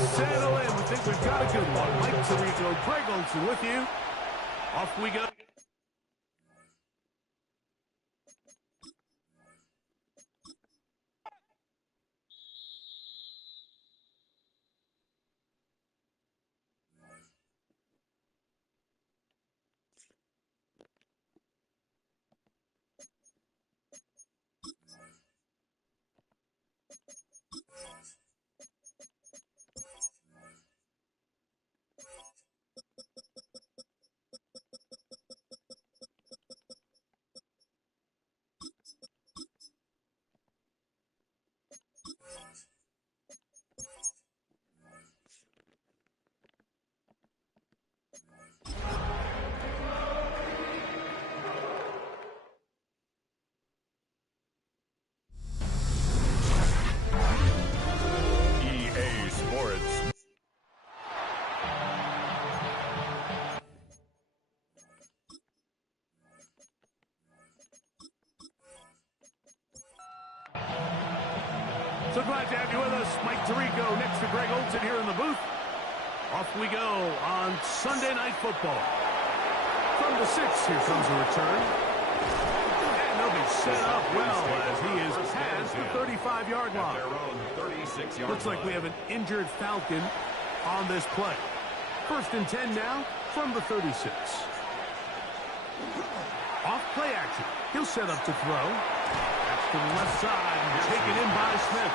Settle in. We think we've got a good one. Mike Tirico, Greg Olsen with you. Off we go. So glad to have you with us. Mike Tirico next to Greg Olsen here in the booth. Off we go on Sunday Night Football. From the 6, here comes a return. And they'll be set up well as he is past the 35-yard line. Looks like we have an injured Falcon on this play. 1st and 10 now from the 36. Off play action. He'll set up to throw. To the left side and taken in by Smith.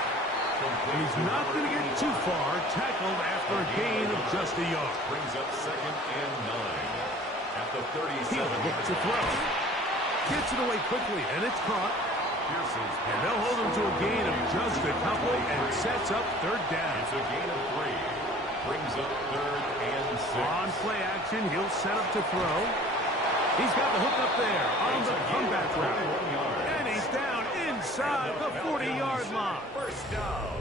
And he's not going to get too far. Tackled after a gain of just a yard. Brings up 2nd and 9 at the 37. He'll look to throw. Gets it away quickly, and it's caught. And they'll hold him to a gain of just a couple and sets up 3rd down. It's a gain of 3. Brings up 3rd and 6. On play action, he'll set up to throw. He's got the hook up there on the comeback route. And he's down inside the 40-yard line. First down.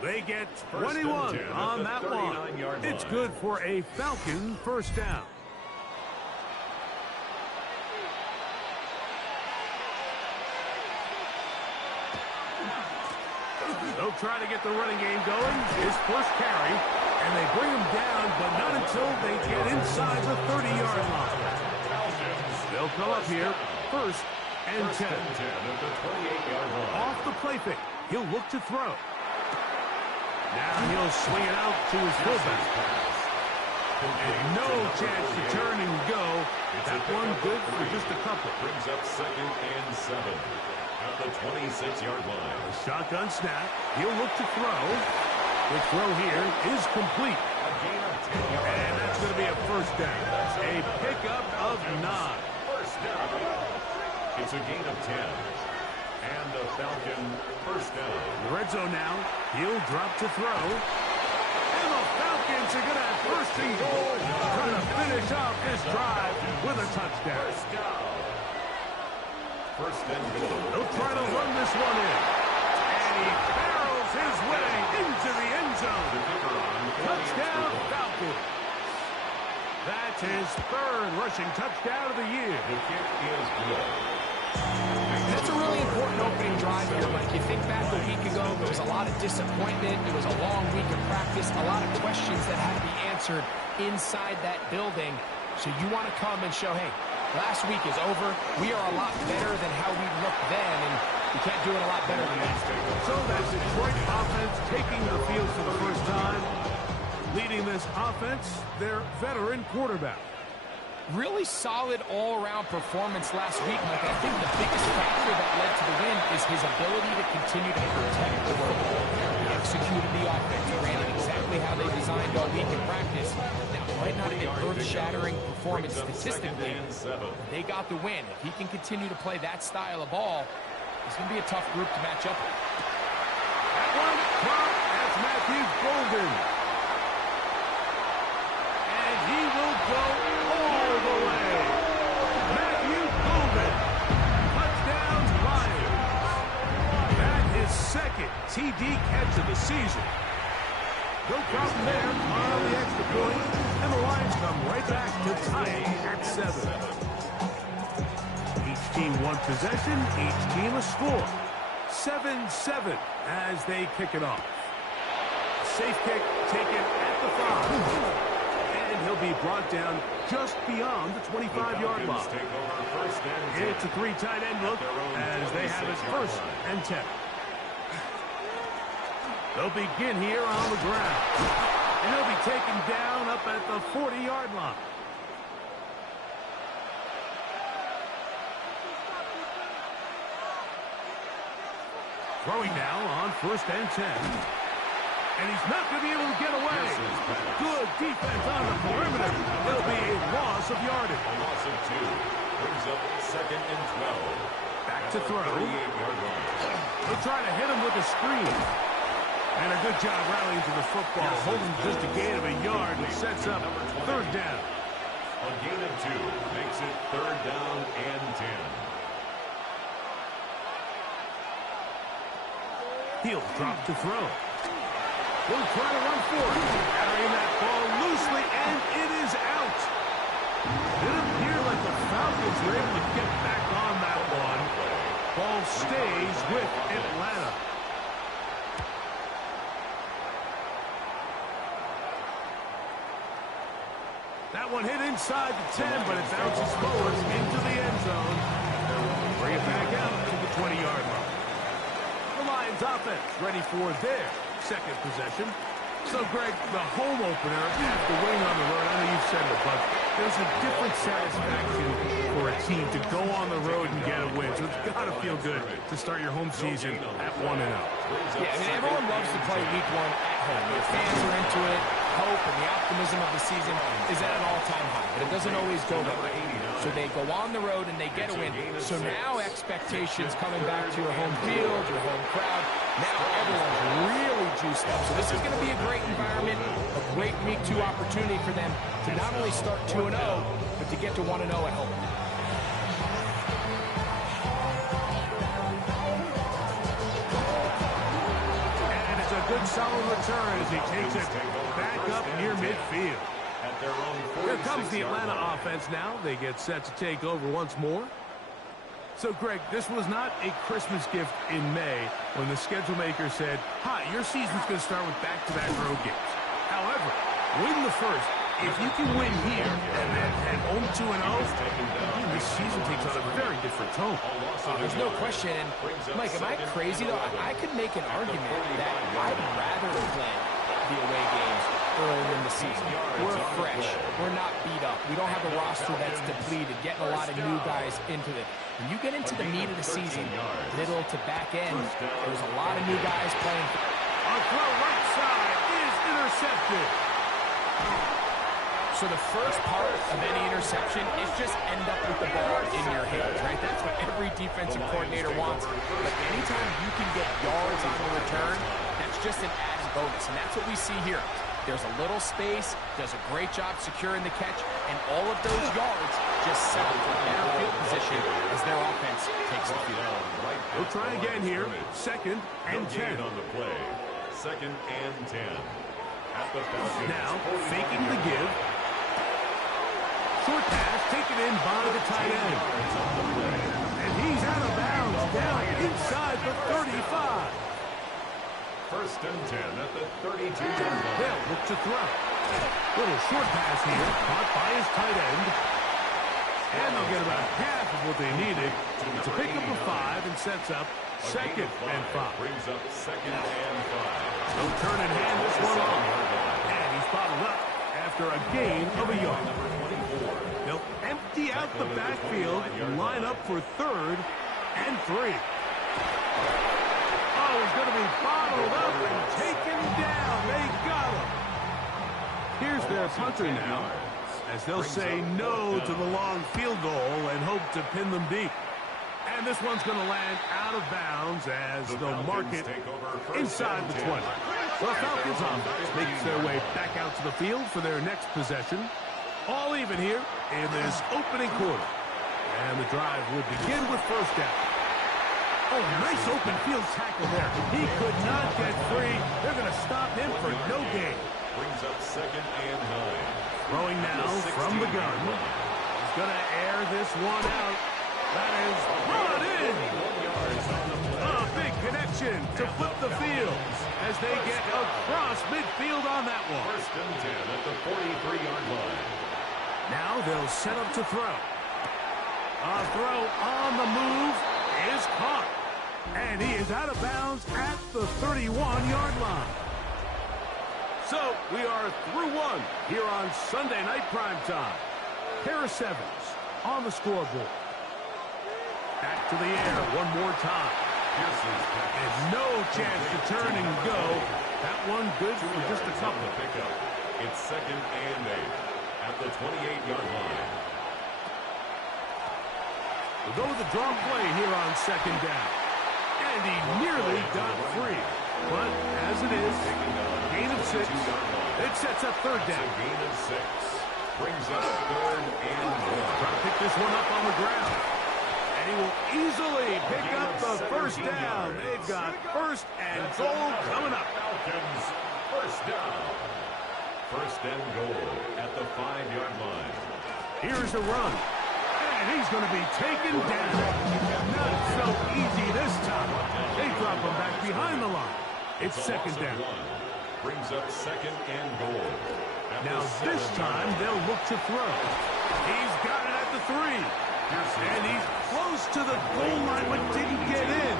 They get 21 on that one. It's good for a Falcon first down. They'll try to get the running game going. His first carry. And they bring him down, but not until they get inside the 30-yard line. They'll come up here, 1st and 10. Off the play fake. He'll look to throw. Now he'll swing it out to his fullback. And no chance to turn and go. That one good for just a couple. Brings up 2nd and 7 at the 26-yard line. A shotgun snap. He'll look to throw. The throw here is complete. And that's going to be a first down. A pickup of 9. It's a gain of 10. And the Falcon first down. Red zone now. He'll drop to throw. And the Falcons are going to have 1st and goal. Trying to finish off this drive with a touchdown. First and goal. They'll try to run this one in. And he barrels his way into the end zone. Touchdown, Falcons. That's his 3rd rushing touchdown of the year. The kick is good. That's a really important opening drive here, Mike. You think back a week ago, there was a lot of disappointment. It was a long week of practice, a lot of questions that had to be answered inside that building. So you want to come and show, hey, last week is over. We are a lot better than how we looked then, and we can't do it a lot better than that. So that Detroit offense taking the field for the first time. Leading this offense, their veteran quarterback. Really solid all-around performance last week, Mike. I think the biggest factor that led to the win is his ability to continue to protect the football. He executed the offense, ran it exactly how they designed all week in practice. Now, it might not have been earth-shattering performance statistically, but they got the win. If he can continue to play that style of ball, it's going to be a tough group to match up with. That one caught as Matthew Golden. And he will go all the way. Matthew Golden. Touchdown, Lions. That is 2nd TD problem there on the extra point, and the Lions come right back to tie it at 7. Each team one possession, each team a score. 7-7 as they kick it off. Safe kick taken at the 5. And he'll be brought down just beyond the 25-yard line. It's a 3 tight end look as they have it 1st and 10. They'll begin here on the ground. And he'll be taken down up at the 40-yard line. Throwing now on 1st and 10. And he's not going to be able to get away. Good defense on the perimeter. It'll be a loss of yardage. A loss of 2. Brings up 2nd and 12. Back to throw. They'll try to hit him with a screen. And a good job rallying to the football. Holding just a gain of a yard and sets up 3rd down. A gain of 2 makes it 3rd down and 10. He'll drop to throw. He'll try to run for it. Carrying that ball loosely, and it is out. It appeared like the Falcons were able to get back on that one. Ball stays with Atlanta. That one hit inside the 10, but it bounces forward into the end zone. Bring it back out to the 20-yard line. The Lions offense ready for their 2nd possession. So, Greg, the home opener, the win on the road, I know you've said it, but there's a different satisfaction for a team to go on the road and get a win. So it's got to feel good to start your home season at 1-0. Yeah, I mean, everyone loves to play week 1 at home. The fans are into it. Hope and the optimism of the season is at an all-time high, but it doesn't always go that way. So they go on the road and they get a win. So now expectations coming back to your home field, your home crowd. Now everyone's really juiced up. So this is going to be a great environment, a great week 2 opportunity for them to not only start 2-0, but to get to 1-0 at home. Good solid return as he takes it back up near midfield. Here comes the Atlanta offense now. They get set to take over once more. So, Greg, this was not a Christmas gift in May when the schedule maker said, hi, your season's going to start with back-to-back road games. However, win the first. If you can win here and then head home 2-0, this season takes on a very different tone. There's no question. And, Mike, am I crazy, though? I could make an argument that I'd rather play the away games early in the season. We're fresh. We're not beat up. We don't have a roster that's depleted, getting a lot of new guys into it. When you get into the meat of the season, middle to back end, there's a lot of new guys playing. A throw right side is intercepted. So the first part of any interception is just end up with the ball in your hands, right? That's what every defensive coordinator wants. But anytime you can get yards on the return, that's just an added bonus. And that's what we see here. There's a little space, does a great job securing the catch, and all of those yards just set up for better field position as their offense takes the field. We'll try again here. 2nd and 10 on the play. 2nd and 10. At the Falcons. Now, faking the give. Short pass taken in by the tight end. And he's out of bounds down inside the 35. 1st and 10 at the 32-yard line. They'll look to throw. Little short pass here, caught by his tight end. And they'll get about half of what they needed to pick up a 5 and sets up 2nd and 5. Brings up 2nd and 5. No turn in hand this one off. And he's bottled up after a gain of a yard. They'll empty out the backfield and line up for 3rd and 3. Oh, he's going to be bottled up and taken down. They got him. Here's their punter now, as they'll say no to the long field goal and hope to pin them deep. And this one's going to land out of bounds as they'll mark it inside the 20. The Falcons offense makes their way back out to the field for their next possession. All even here in this opening quarter. And the drive will begin with 1st down. Oh, nice open field tackle there. He could not get free. They're going to stop him for no gain. Brings up 2nd and 9. Throwing now from the gun. He's going to air this one out. That is brought in. A big connection to flip the field as they get across midfield on that one. 1st and 10 at the 43-yard line. Now they'll set up to throw. A throw on the move is caught. And he is out of bounds at the 31-yard line. So we are through one here on Sunday Night Primetime. Harris Evans on the scoreboard. Back to the air one more time. And no chance to turn and go. That one good for just a couple. Pickup. It's 2nd and 8 at the 28-yard line. We'll go with the draw play here on 2nd down. And he nearly got free. But as it is, gain of 6. It sets up 3rd down. Gain of 6. Brings up 3rd and 1. Trying to pick this one up on the ground. And he will easily pick up the 1st down. They've got 1st and goal coming up. Falcons, 1st down. 1st and goal at the 5-yard line. Here's a run. And he's going to be taken down. Not so easy this time. They drop him back behind the line. It's 2nd down. Brings up 2nd and goal. Now this time they'll look to throw. He's got it at the 3. And he's close to the goal line but didn't get in.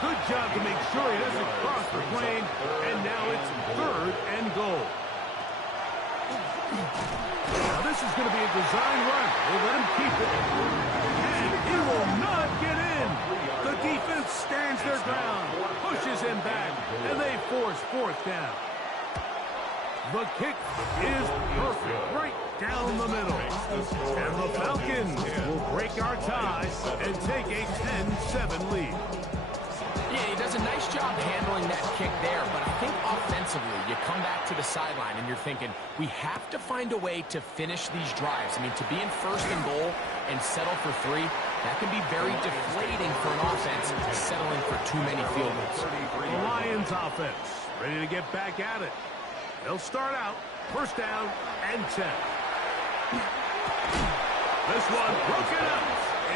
Good job to make sure he doesn't cross the plane. And now it's 3rd and goal. Now this is going to be a design run. They let him keep it. And he will not get in. The defense stands their ground, pushes him back, and they force 4th down. The kick is perfect, right down the middle. And the Falcons will break our tie and take a 10-7 lead. Yeah, he does a nice job handling that kick there, but I think offensively, you come back to the sideline and you're thinking, we have to find a way to finish these drives. I mean, to be in 1st and goal and settle for 3, that can be very deflating for an offense settling for too many field goals. The Lions offense ready to get back at it. They'll start out 1st down and 10. This one broken up.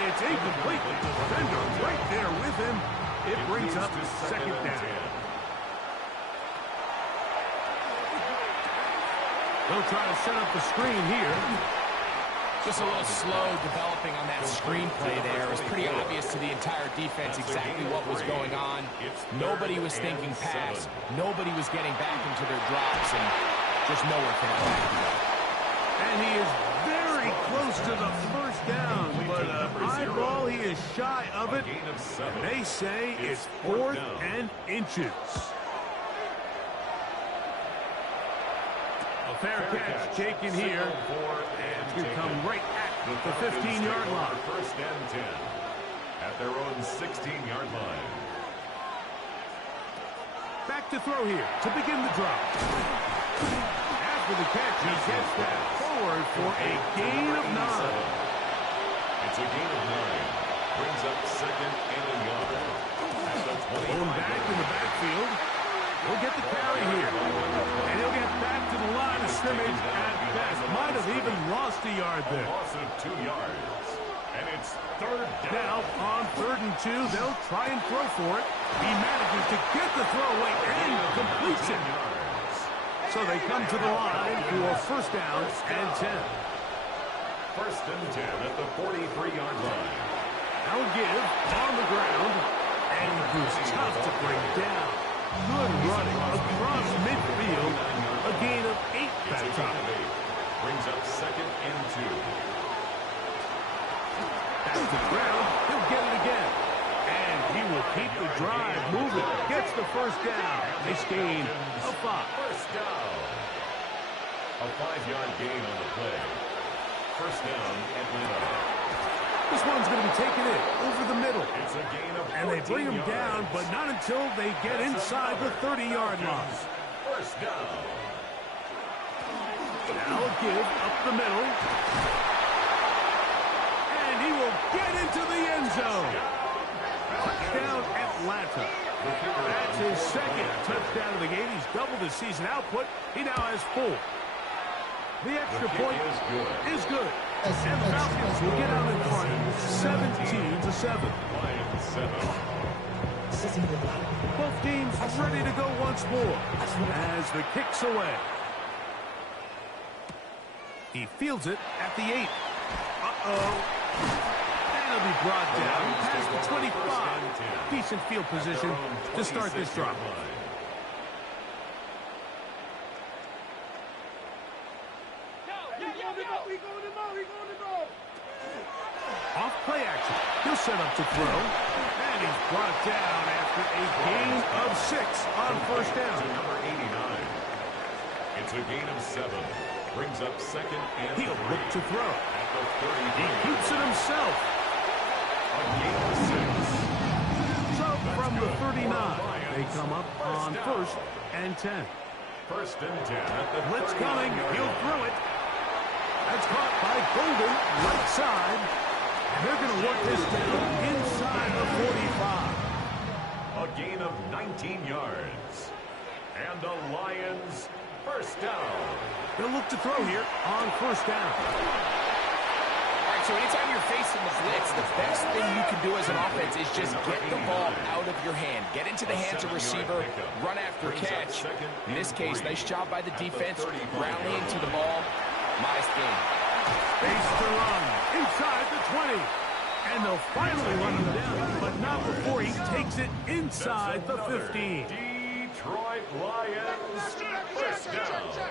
It's incomplete. Defender right there with him. It brings up 2nd down. They'll try to set up the screen here. Just a little slow developing on that screenplay there. It was pretty obvious to the entire defense exactly what was going on. Nobody was thinking pass. Nobody was getting back into their drops, and just nowhere for that back to go. And he is very close to the 1st down, but high ball, he is shy of it. And they say it's 4th and inches. A fair catch taken here. And it's going to come right at the 15-yard line. 1st and 10 at their own 16-yard line. Back to throw here to begin the drop. After the catch, he gets that forward for a gain of 9. It's a gain of 9. Brings up 2nd and a yard. At the 20. Going back in the backfield. He'll get the carry here. And he'll get back to the line of scrimmage at best. Might have even lost a yard there. Loss of 2 yards. And it's 3rd down. Now, on 3rd and 2, they'll try and throw for it. He manages to get the throw away and completes it. So they come to the line for 1st down and 10. 1st and 10 at the 43-yard line. Now give on the ground. And he was tough to bring down. Good running across midfield. A gain of 8 that time. Brings up 2nd and 2. Back to the ground. He'll get it again. And he will keep the drive moving. Gets the 1st down. They gain a 5. 1st down. A 5-yard gain on the play. 1st down, Atlanta. This one's going to be taken in over the middle. It's a gain of 14 and they bring him down, but not until they get inside the 30-yard line. 1st down. Now a give up the middle. And he will get into the end zone. Touchdown, Atlanta. That's his second touchdown of the game. He's doubled his season output. He now has 4. The extra point is good. And the Falcons will get out in front 17-7. Both teams ready to go once more as the kick's away. He fields it at the 8. Uh-oh. And he'll be brought down past the 25. Decent field position to start this drive. Off play action. He'll set up to throw. And he's brought down after a gain of 6 on first down. Number 89. It's a gain of 7. Brings up second and He'll 3. look to throw. At the 30. He keeps it himself. A gain of 6. So from the 39, they come up on first and 10. First and 10 at the Blitz 39 coming. yard He'll line. throw it. That's caught by Golden, right side. And they're going to work this down inside the 45. A gain of 19 yards. And the Lions first down. They'll look to throw here on first down. All right, so anytime you're facing the blitz, the best thing you can do as an offense is just get the ball out of your hand. Get into the hands of receiver, run after catch. In this case, nice job by the defense, rallying to the ball. Nice game. Base to run inside the 20. And they'll finally run him down, but not before he takes it inside the 15. Detroit Lions first down.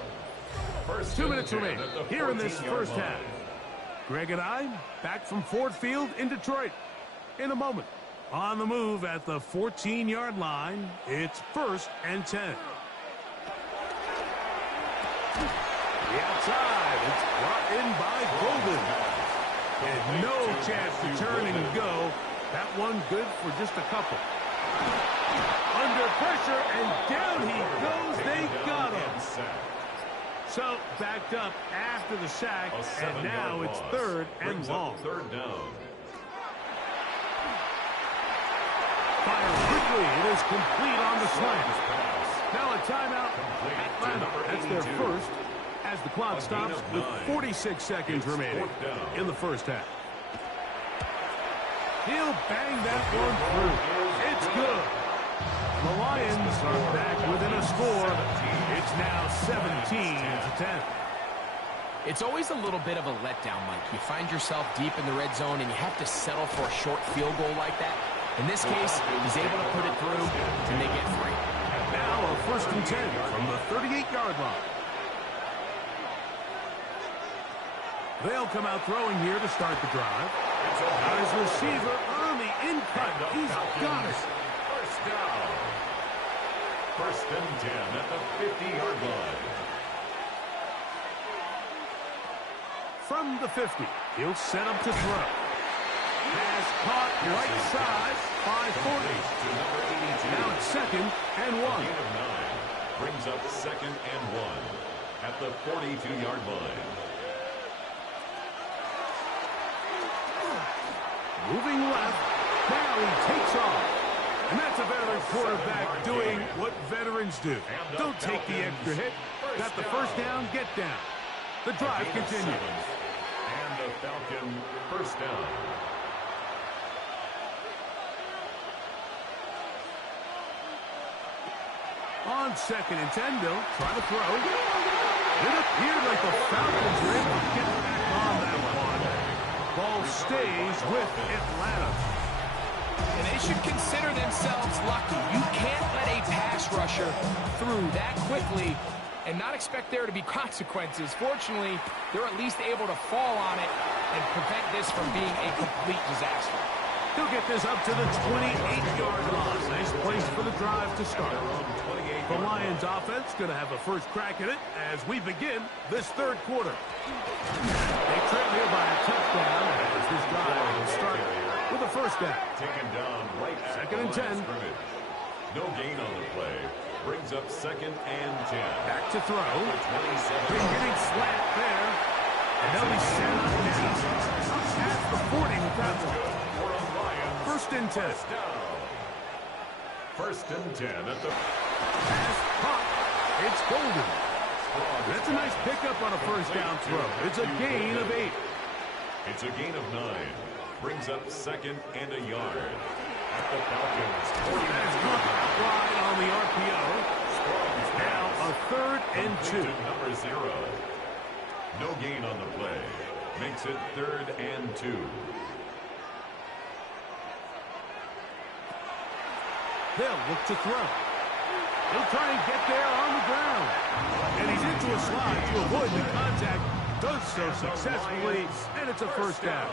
First 2 minutes and 10 remaining at the here in this 14-yard first line. half. Greg and I back from Ford Field in Detroit in a moment. On the move at the 14-yard line, it's first and 10. The outside, it's brought in by Golden. And no chance to turn and go. That one good for just a couple. Under pressure, and down he goes. They got him. So, backed up after the sack, and now it's third and long. Third down. Fire quickly. It is complete on the slant. Now a timeout. Atlanta. That's their first as the clock stops with 46 seconds remaining in the first half. He'll bang that one through. It's good. The Lions are back within a score. It's now 17-10. It's always a little bit of a letdown, Mike. You find yourself deep in the red zone, and you have to settle for a short field goal like that. In this case, he's able to put it through, and they get 3. Now a first and 10 from the 38-yard line. They'll come out throwing here to start the drive. Now his receiver on the in-cut. He's got it. First down. First and 10 at the 50-yard line. From the 50, he'll set up to throw. Pass caught right side by 40. Now it's second and 1. Gain of 9 brings up second and 1 at the 42-yard line. Moving left. Now he takes off. And that's a veteran quarterback doing what veterans do. Don't take the extra hit. Got the first down, get down. The drive continues. And the Falcon first down. On second and 10, they'll try to throw. It appeared like the Falcons were able to get back on that one. Ball stays with Atlanta. And they should consider themselves lucky. You can't let a pass rusher through that quickly and not expect there to be consequences. Fortunately, they're at least able to fall on it and prevent this from being a complete disaster. He'll get this up to the 28-yard line. Nice place for the drive to start. The Lions offense going to have a first crack at it as we begin this third quarter. They trail here by a touchdown as this drive will start with a first down. Taken down right at Second and the 10. line of scrimmage. No gain on the play. Brings up second and 10. Back to throw. The 27. Been getting slant there. And they'll be set up now. Up past the 40 with that one. First and 10. First and 10 at the... Pass caught. It's Golden. That's a nice pickup on a first down throw. It's a gain of 8. It's a gain of 9. Brings up second and a yard. At the Falcons. Pass caught out wide on the RPO. Now a third and 2. Number 0. No gain on the play. Makes it third and 2. They'll look to throw. He'll try and get there on the ground. And he's into a slide to avoid the contact. Does so successfully, and it's a first down.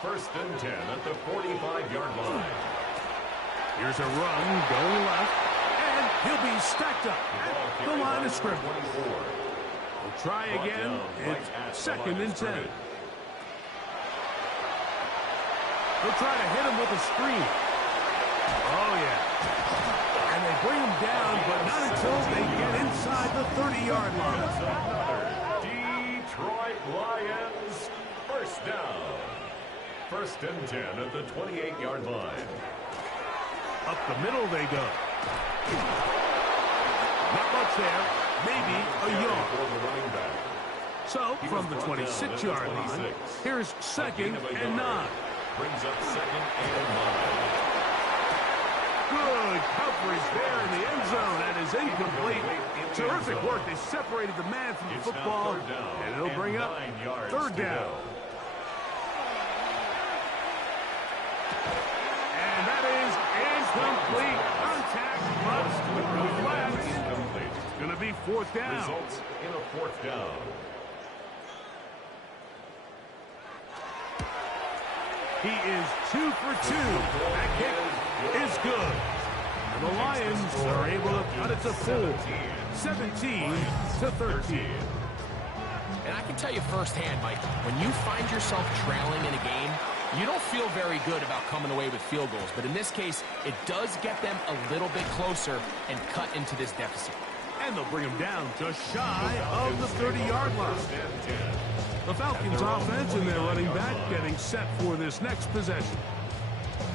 First and 10 at the 45-yard line. Here's a run going left, and he'll be stacked up at the line of scrimmage. We'll try again. It's second and 10. They'll try to hit him with a screen. Oh, yeah. And they bring him down, but not until they get inside the 30-yard line. Detroit Lions, first down. First and 10 at the 28-yard line. Up the middle they go. Not much there. Maybe a yard. So, from the 26-yard line, here's second and 9. Brings up second and 9. Good coverage there in the end zone. That is incomplete. Terrific work. They separated the man from the football, and it'll bring up third down. And that is incomplete. Contact must reflect. It's going to be fourth down. Results in a fourth down. He is 2 for 2. That kick is good. And the Lions are able to cut it to 4. 17 to 13. And I can tell you firsthand, Mike, when you find yourself trailing in a game, you don't feel very good about coming away with field goals. But in this case, it does get them a little bit closer and cut into this deficit. And they'll bring him down just shy of the 30-yard line. The Falcons offense and their running back getting set for this next possession.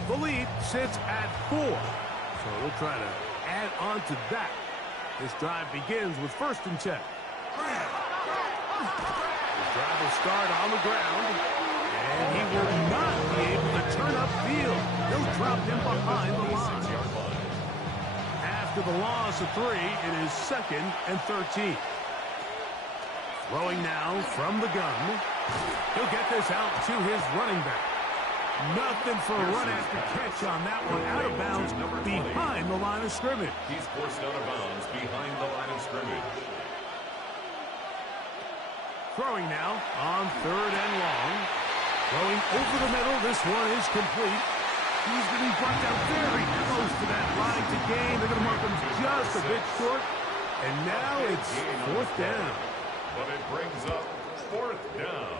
The lead sits at 4. So we'll try to add on to that. This drive begins with first and 10. This drive will start on the ground. And he will not be able to turn upfield. They'll drop him behind the line. After the loss of 3, it is second and 13. Throwing now from the gun. He'll get this out to his running back. Nothing for a run after catch on that one. Out of bounds behind the line of scrimmage. He's forced out of bounds behind the line of scrimmage. Throwing now on third and long. Going over the middle. This one is complete. He's going to be brought down very close to that line to gain. They're going to mark him just a bit short. And now it's fourth down. But it brings up fourth down.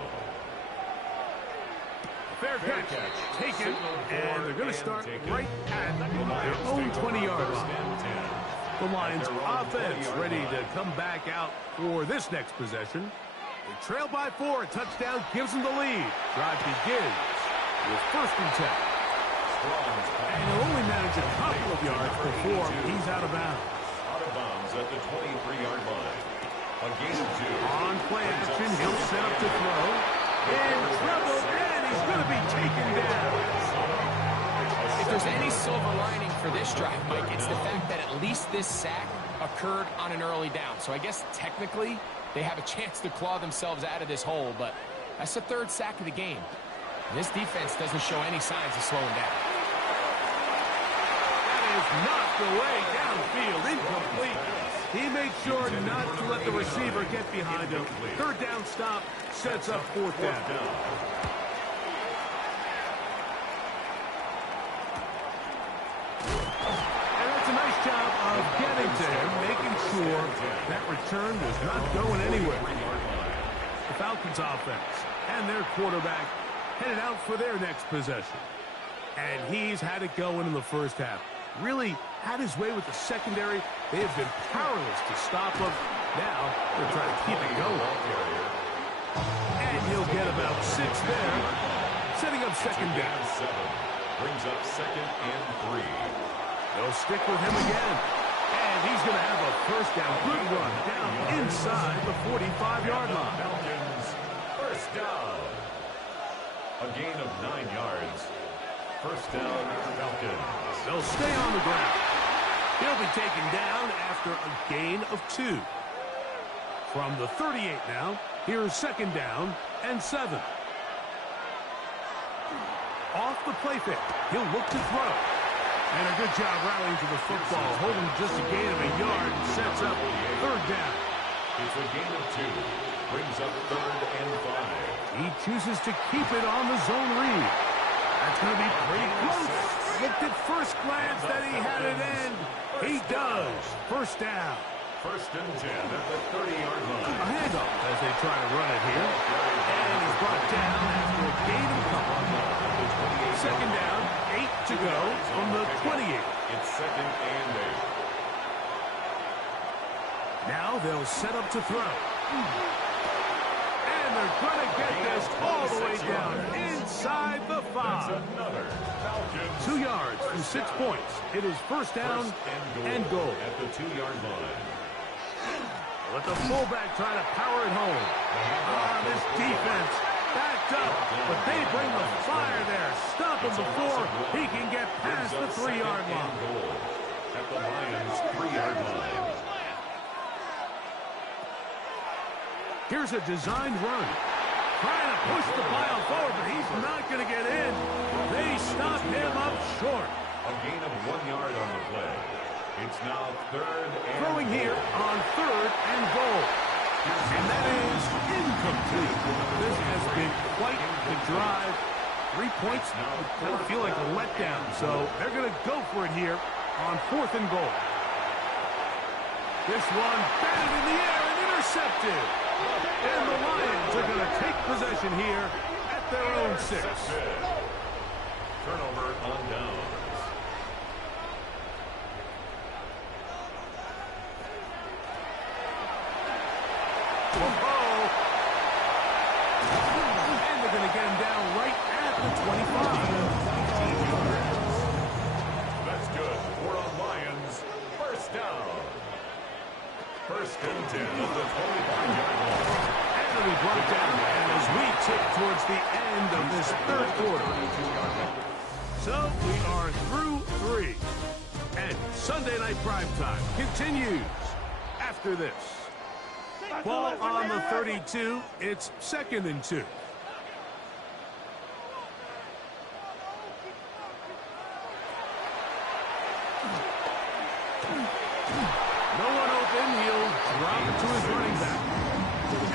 Fair catch taken, and they're going to start right at their own 20-yard line. The Lions offense ready to come back out for this next possession. They trail by 4. A touchdown gives them the lead. Drive begins with first and 10. And he'll only manage a couple of yards before he's out of bounds. Out of bounds at the 23-yard line. A gain of 2. On play action, he'll set up to throw. In trouble, and he's going to be taken down. If there's any silver lining for this drive, Mike, it's the fact that at least this sack occurred on an early down. So I guess technically they have a chance to claw themselves out of this hole, but that's the third sack of the game. And this defense doesn't show any signs of slowing down. That is knocked away downfield, incomplete. He made sure not to let the receiver get behind him. Third down stop sets up fourth down. And that's a nice job of getting to him, making sure that return was not going anywhere. The Falcons offense and their quarterback headed out for their next possession. And he's had it going in the first half. Really had his way with the secondary. They have been powerless to stop him. Now they're trying to keep it going. And he'll get about 6 there, setting up second down. Brings up second and 3. They'll stick with him again. And he's going to have a first down. Good run down inside the 45-yard line. Falcons, first down. A gain of 9 yards. First down, Falcons. They'll stay on the ground. He'll be taken down after a gain of 2. From the 38 now, here's second down and 7. Off the play fake, he'll look to throw. And a good job rallying to the football, holding just a gain of a yard and sets up third down. It's a gain of 2. Brings up third and 5. He chooses to keep it on the zone read. That's going to be pretty close. Looked at first glance that he had it end. He does. First down. First and 10 at the 30-yard line. A handoff as they try to run it here. And he's brought down after a gain of a couple. Second down, 8 to go from the 28. It's second and 8. Now they'll set up to throw. And they're going to get this all the way down inside the 5. Another Falcons. 2 yards from 6 points. It is first down and goal. At the 2-yard line. Let the fullback try to power it home. This defense backed up, but they bring the fire there. Stop him before he can get past the 3-yard line. At the Lions' 3-yard line. Here's a designed run. Trying to push the pile forward, but he's not going to get in. They stop him up short. A gain of 1 yard on the play. It's now third and Throwing here on third and goal. And that is incomplete. This has been quite the drive. 3 points now kind of feel like a letdown. So they're going to go for it here on fourth and goal. This one batted in the air and intercepted. And the Lions are going to take possession here at their own 6. Turnover on downs. And they're going to get him down right at the 25. That's good. We're on Lions. First down. First and 10 at the 25-yard line. And we brought down as we tip towards the end of this third quarter. So we are through 3. And Sunday Night Primetime continues after this. Ball on the 32. It's second and 2. No one open. He'll drop it to his running back.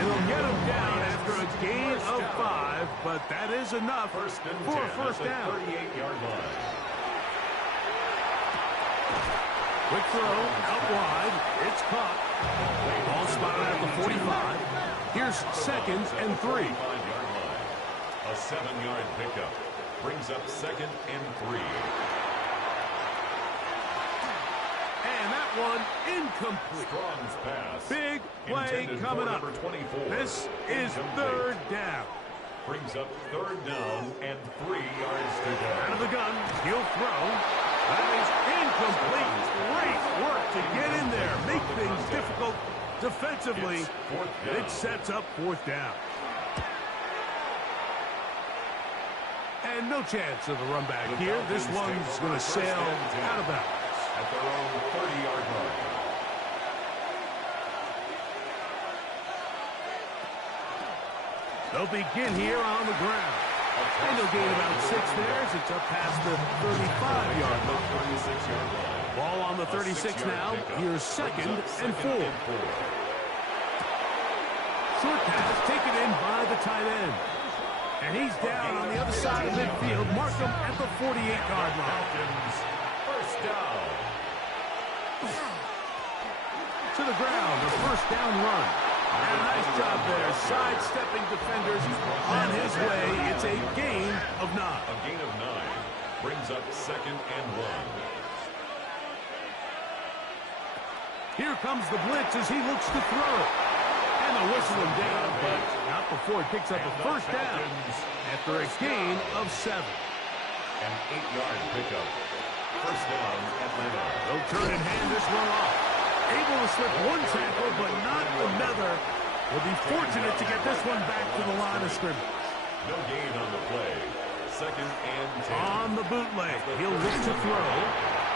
It'll get him down after a gain of 5, but that is enough for a first down. 38-yard line. Quick throw, out wide. It's caught. Ball spotted at the 45. Here's second and 3. 5-yard line. A 7-yard pickup. Brings up second and 3. And that one incomplete. Strong's pass. Big play coming up. 24. This is Incomplete. third down. Brings up third down and 3 yards to go. Out of the gun, he'll throw. That is incomplete. Great work to get in there. Make things difficult defensively. It's fourth down. It sets up fourth down. And no chance of a run back here. This one's going to sail out of bounds. At their own 30-yard line. They'll begin here on the ground. And they'll gain about 6 there as it's up past the 35-yard line. 36-yard line. Ball on the 36 now. Here's second and 4. Short pass taken in by the tight end. And he's down on the other side of midfield. Mark him at the 48-yard line. Falcons, first down. To the ground, a first down run. And a nice job there, sidestepping defenders on his way. It's a gain of 9. A gain of 9 brings up second and 1. Here comes the blitz as he looks to throw. And they'll whistle him down, but not before he picks up a first down after a gain of 7. An 8-yard pickup. First down, Atlanta. They'll turn and hand this one off. Able to slip one tackle, but not another. Will be fortunate to get this one back to the line of scrimmage. No gain on the play. Second and 10. On the bootleg, he'll look to throw,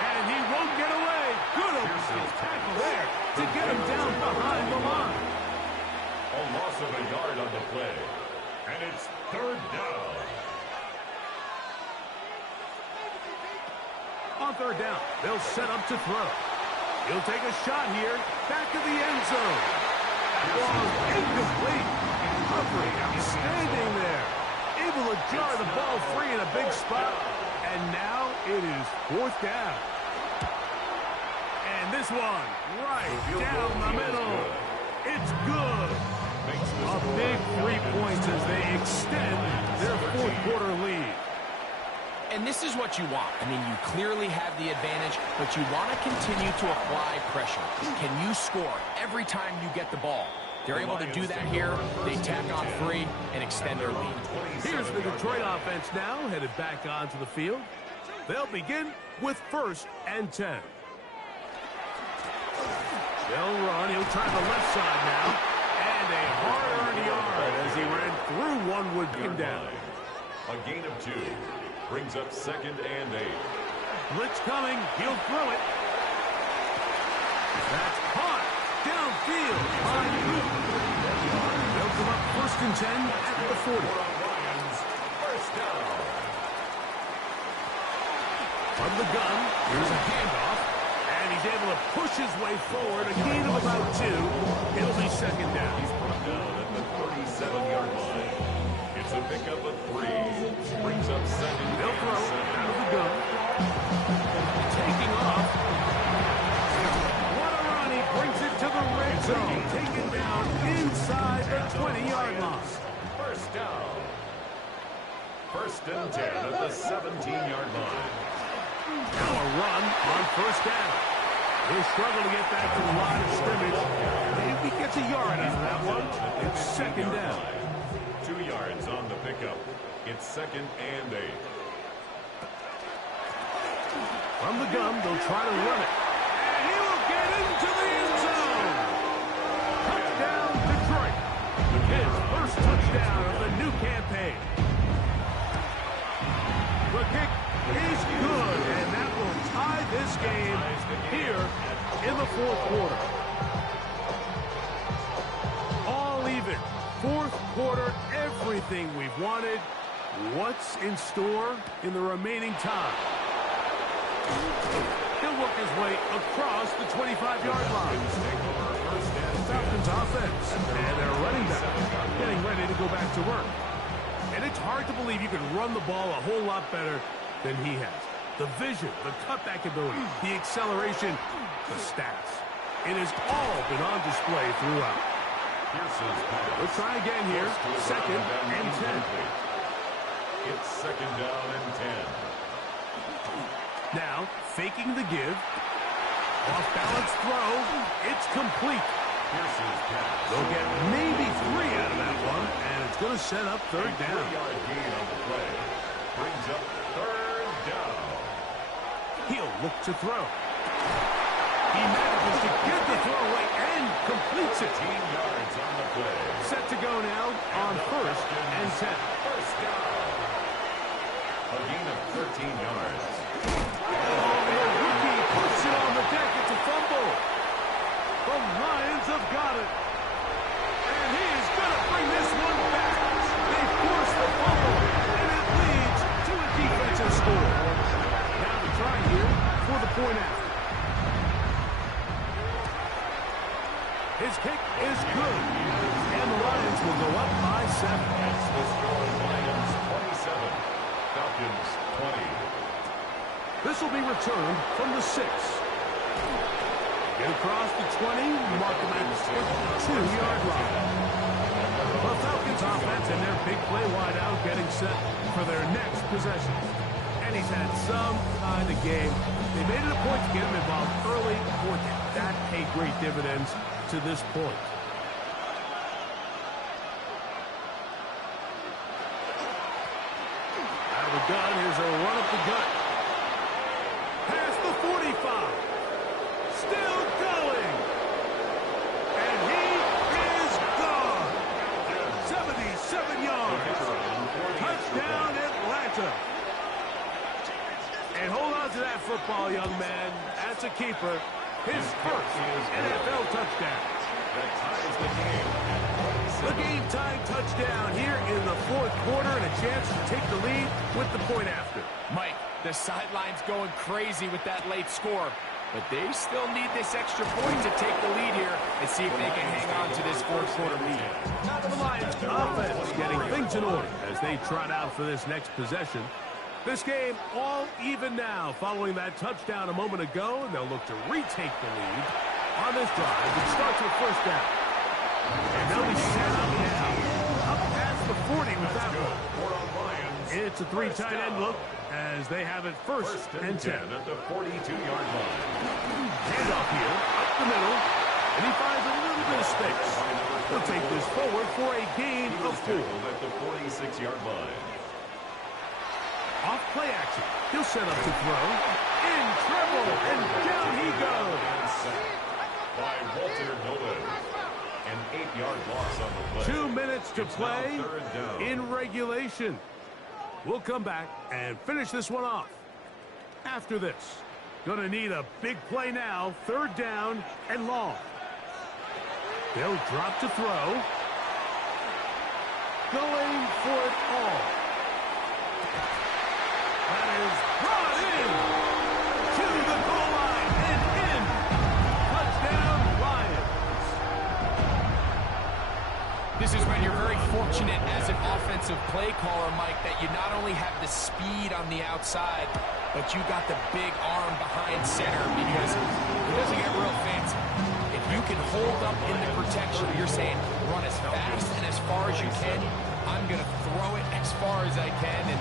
and he won't get away. Good open tackle there to get him down behind the line. A loss of a yard on the play. And it's third down. On third down, they'll set up to throw. He'll take a shot here, back of the end zone. Ball incomplete. Humphrey outstanding there. Able to jar the ball free in a big spot. And now it is fourth down. And this one right down the middle. It's good. A big 3 points as they extend their fourth quarter lead. And this is what you want. I mean, you clearly have the advantage, but you want to continue to apply pressure. Can you score every time you get the ball? They're able to do that here. They tack on free and extend their lead. Here's the Detroit offense now, headed back onto the field. They'll begin with first and 10. They'll run. He'll try the left side now. And a hard-earned yard as he ran through one would come down. A gain of 2. Brings up second and 8. Blitz coming. He'll throw it. That's caught. Downfield by Newton. They'll come up first and 10 at the 40. First down. From the gun, here's a handoff. And he's able to push his way forward. A gain of about 2. It'll be second down. He's brought down at the 37-yard line. It's a pickup of 3. Brings up second. They'll throw out of the gun. Taking off. What a run. He brings it to the red zone. Taken down inside the 20-yard line. First down. First and 10 at the 17-yard line. Now a run on first down. He'll struggle to get back to the line of scrimmage. Maybe he gets a yard out of that one. It's second down. 2 yards on the pickup. It's second and 8. From the gun, they'll try to run it. And he will get into the end zone. Touchdown, Detroit. His first touchdown of the new campaign. The kick is good, and that will tie this game here in the fourth quarter. All even. Fourth quarter, everything we've wanted. What's in store in the remaining time? He'll work his way across the 25-yard line. Falcons offense, and their running back getting ready to go back to work. And it's hard to believe you can run the ball a whole lot better than he has. The vision, the cutback ability, the acceleration, the stats. It has all been on display throughout. Let's try again here. Second and 10. It's second down and 10. Now, faking the give. Off-balance throw. It's complete. They'll get maybe 3 out of that one, and it's going to set up third down. 3-yard gain on the play. Brings up third down. He'll look to throw. He manages to get the throw away and completes it. 15 yards on the play. Set to go now on first and 10. First down. A gain of 13 yards. The rookie puts it on the deck. It's a fumble. The Lions have got it. And he is going to bring this one back. They force the fumble, and it leads to a defensive score. Now the try here for the point after. His kick is good. And the Lions will go up by 7. That's the score. Lions 27. Falcons 20. This will be returned from the 6. Get across the 20, mark him at the 2-yard line. The Falcons offense and their big play wideout getting set for their next possession. And he's had some kind of game. They made it a point to get him involved early. Boy, did that pay great dividends to this point. Out of the gun, here's a run up the gut. Still going. And he is gone. 77 yards. Touchdown, Atlanta. And hold on to that football, young man. That's a keeper. His first NFL touchdown. That ties the game. The game-time touchdown here in the fourth quarter and a chance to take the lead with the point after. Mike, the sideline's going crazy with that late score, but they still need this extra point to take the lead here and see if they can hang on to this fourth quarter lead. The Lions offense getting things in order as they trot out for this next possession. This game all even now following that touchdown a moment ago, and they'll look to retake the lead on this drive and start with first down. And they'll be set up now. Up past the 40 with that one. It's a three tight end look as they have it first and 10. At the 42-yard line. Handoff here, up the middle, and he finds a little bit of space. He'll take this forward for a gain of 4. At the 46-yard line. Off play action. He'll set up to throw. In trouble, and down he goes. By Walter Nolan. An 8-yard loss on the play. 2 minutes to It's play now third down. in regulation. We'll come back and finish this one off. After this, gonna need a big play now. Third down and long. They'll drop to throw. Going for it all. That is brought in to the goal line and in. Touchdown, Lions. This is when you're very fortunate as an offensive play caller, Mike, that you not only have the speed on the outside, but you got the big arm behind center because it doesn't get real fancy. If you can hold up in the protection, you're saying run as fast and as far as you can. I'm going to throw it as far as I can, and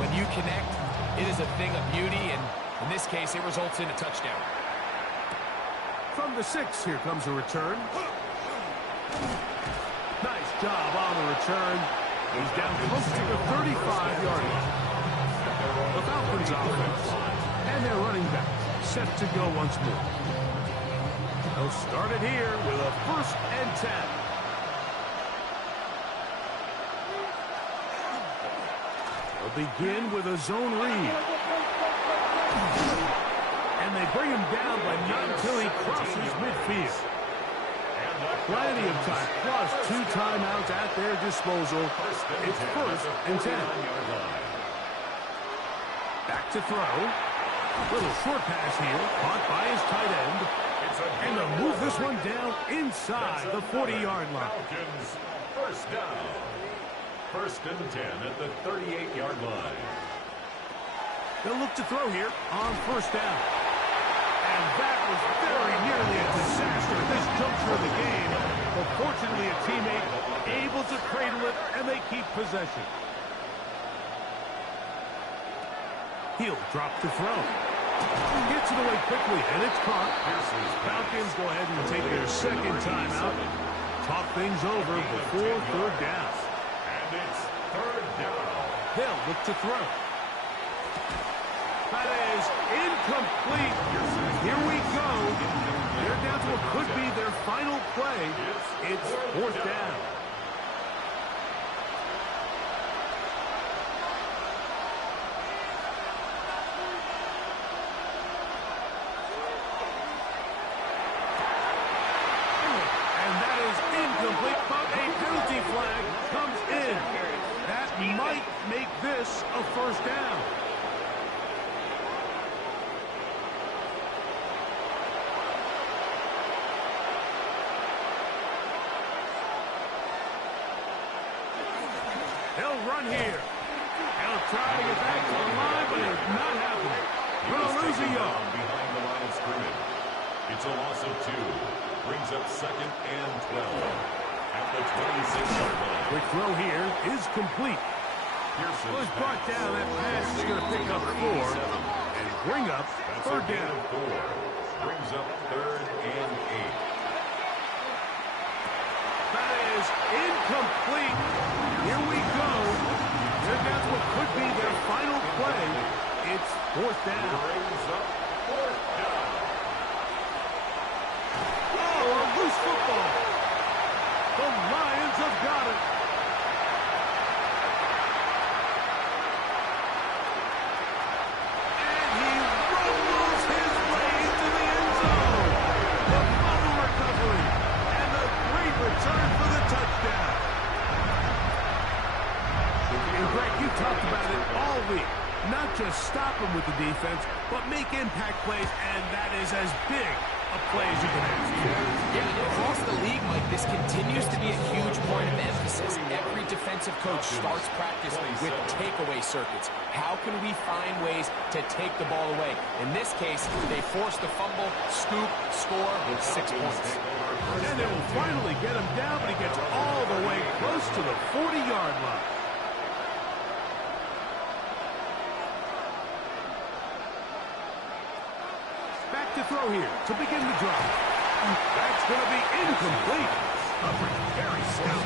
when you connect, it is a thing of beauty, and in this case, it results in a touchdown. From the 6, here comes a return. Nice job on the return. He's down close to the 35-yard line. The Falcons offense and their running back set to go once more. They'll start it here with a first and 10. They'll begin with a zone read. And they bring him down, but not until he crosses midfield. Plenty of time, plus 2 timeouts at their disposal. It's first and 10. Back to throw. Little short pass here, caught by his tight end. And they'll move this one down inside the 40-yard line. Falcons, first down. First and 10 at the 38-yard line. They'll look to throw here on first down. And that was very nearly a disaster at this juncture of the game. But fortunately, a teammate able to cradle it, and they keep possession. He'll drop to throw. Gets it away quickly, and it's caught. Falcons go ahead and take their second timeout. Talk things over before third down. And it's third down. They'll look to throw. That is incomplete. Here we go. They're down to what could be their final play. It's fourth down. And that is incomplete, but a penalty flag comes in. That might make this a first down. They'll run here. They'll try to get back to the line, but it's not happening. Gonna lose a yard. Behind the line of scrimmage. It's a loss of 2. Brings up second and 12. At the 26-yard line. Quick throw here is complete. Pearson's Well, it's brought down. That pass is going to pick up 4 and bring up third down. 4. Brings up third and 8. That is incomplete. Here we go. They're down to what could be their final play. It's fourth down. Brings up fourth down. got it. And he rumbles his way into the end zone. The fumble recovery and a great return for the touchdown. And Greg, you talked about it all week. Not just stop him with the defense, but make impact plays, and that is as big a play as you can ask. Yeah, across the league, Mike, this continues to be a huge point of emphasis. Every defensive coach starts practice with takeaway circuits. How can we find ways to take the ball away? In this case, they force the fumble, scoop, score, 6 points. And they will finally get him down, but he gets all the way close to the 40-yard line. Back to throw here to begin the drive. That's going to be incomplete. Very stout.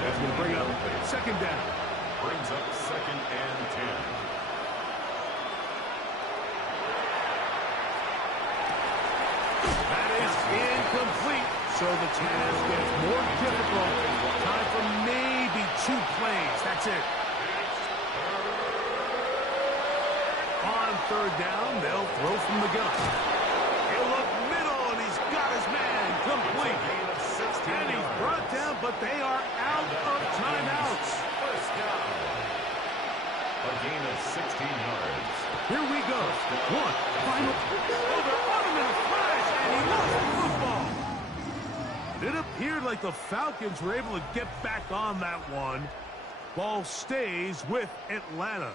That's going to bring up second down. Brings up 2nd and 10. That is incomplete. So the task gets more difficult. Time for maybe 2 plays. That's it. On third down, they'll throw from the gun. He'll look middle, and he's got his man complete. And he's brought down, but they are out of timeouts. First down. A gain of 16 yards. Here we go. One final. Oh, they're on him in a flash, and he lost the football. It appeared like the Falcons were able to get back on that one. Ball stays with Atlanta.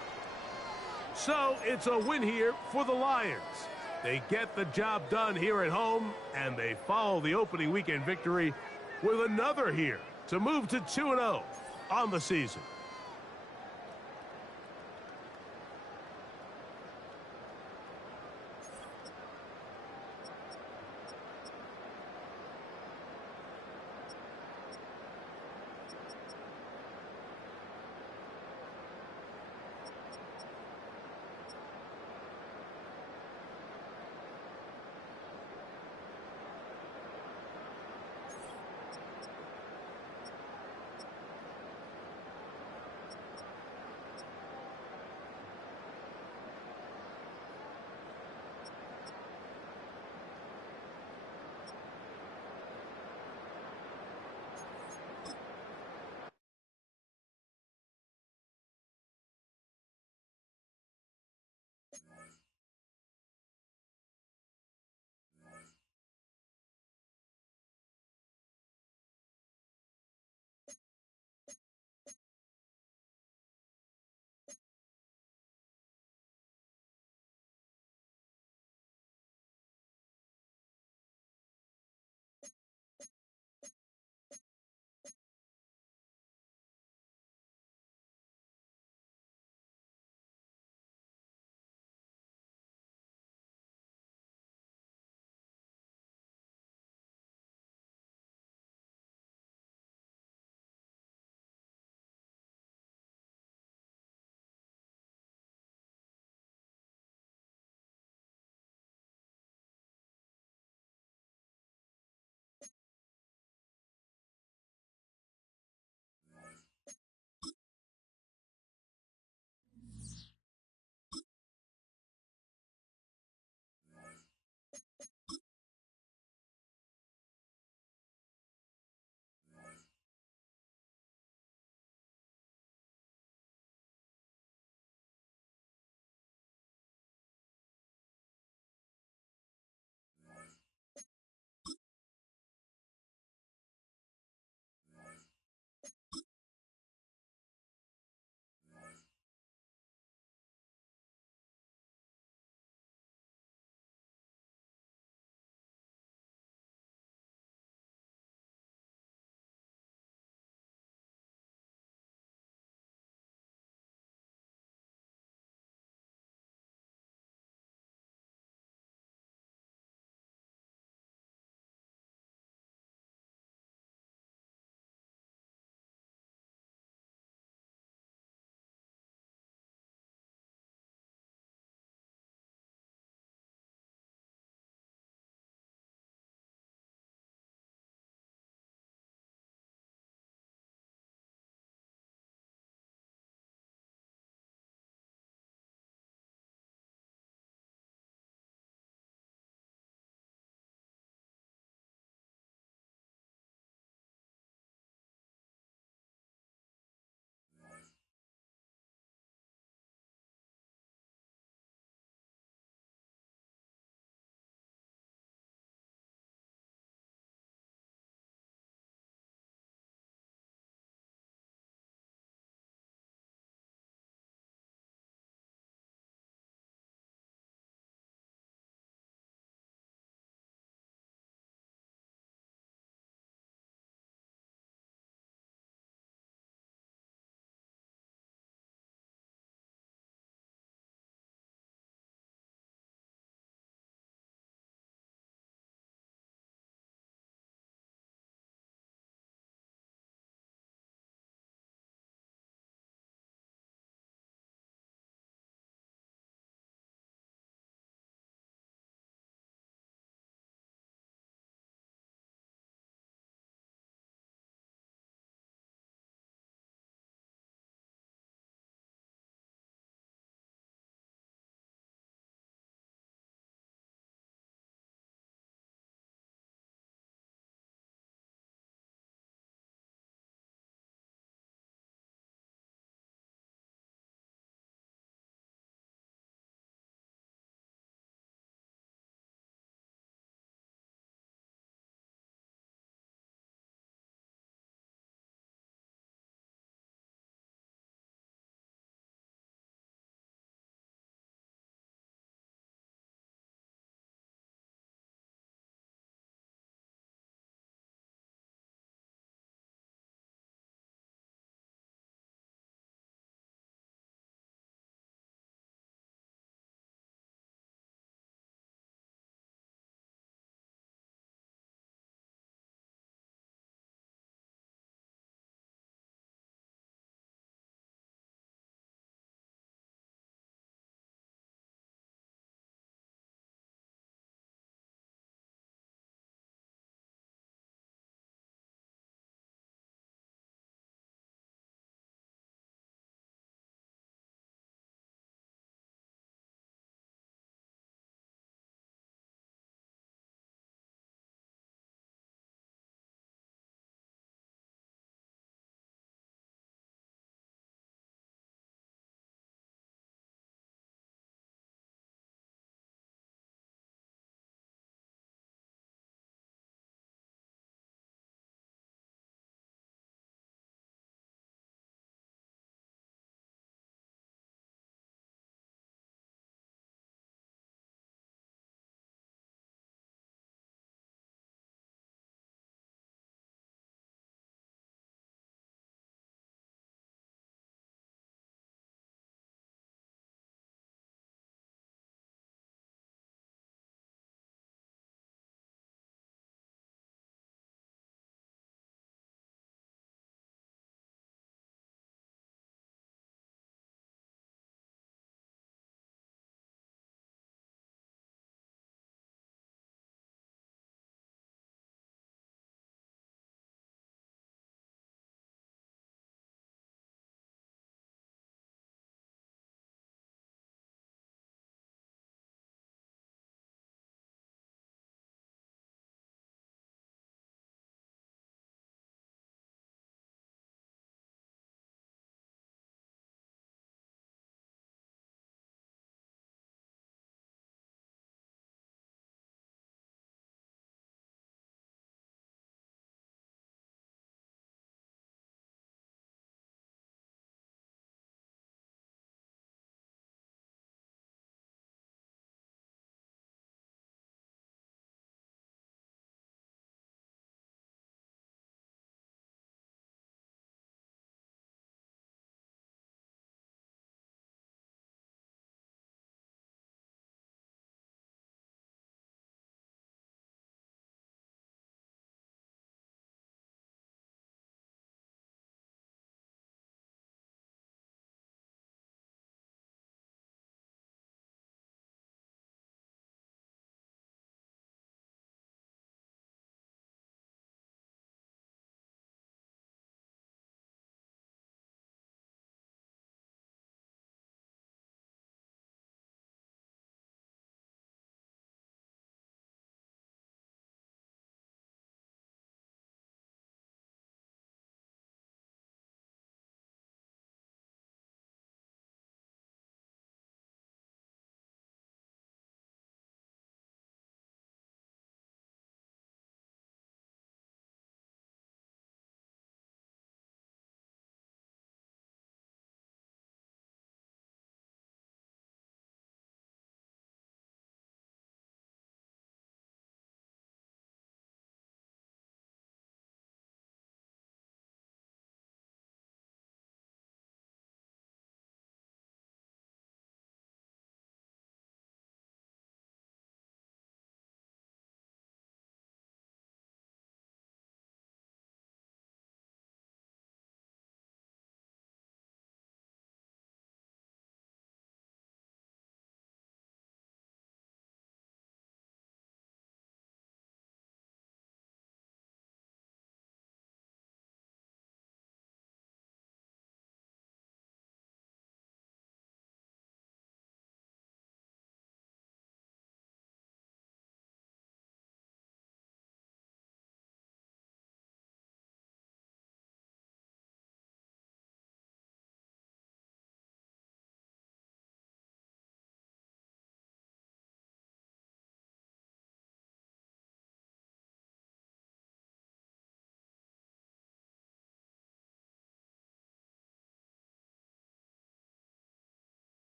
So it's a win here for the Lions. They get the job done here at home, and they follow the opening weekend victory with another here to move to 2-0 on the season.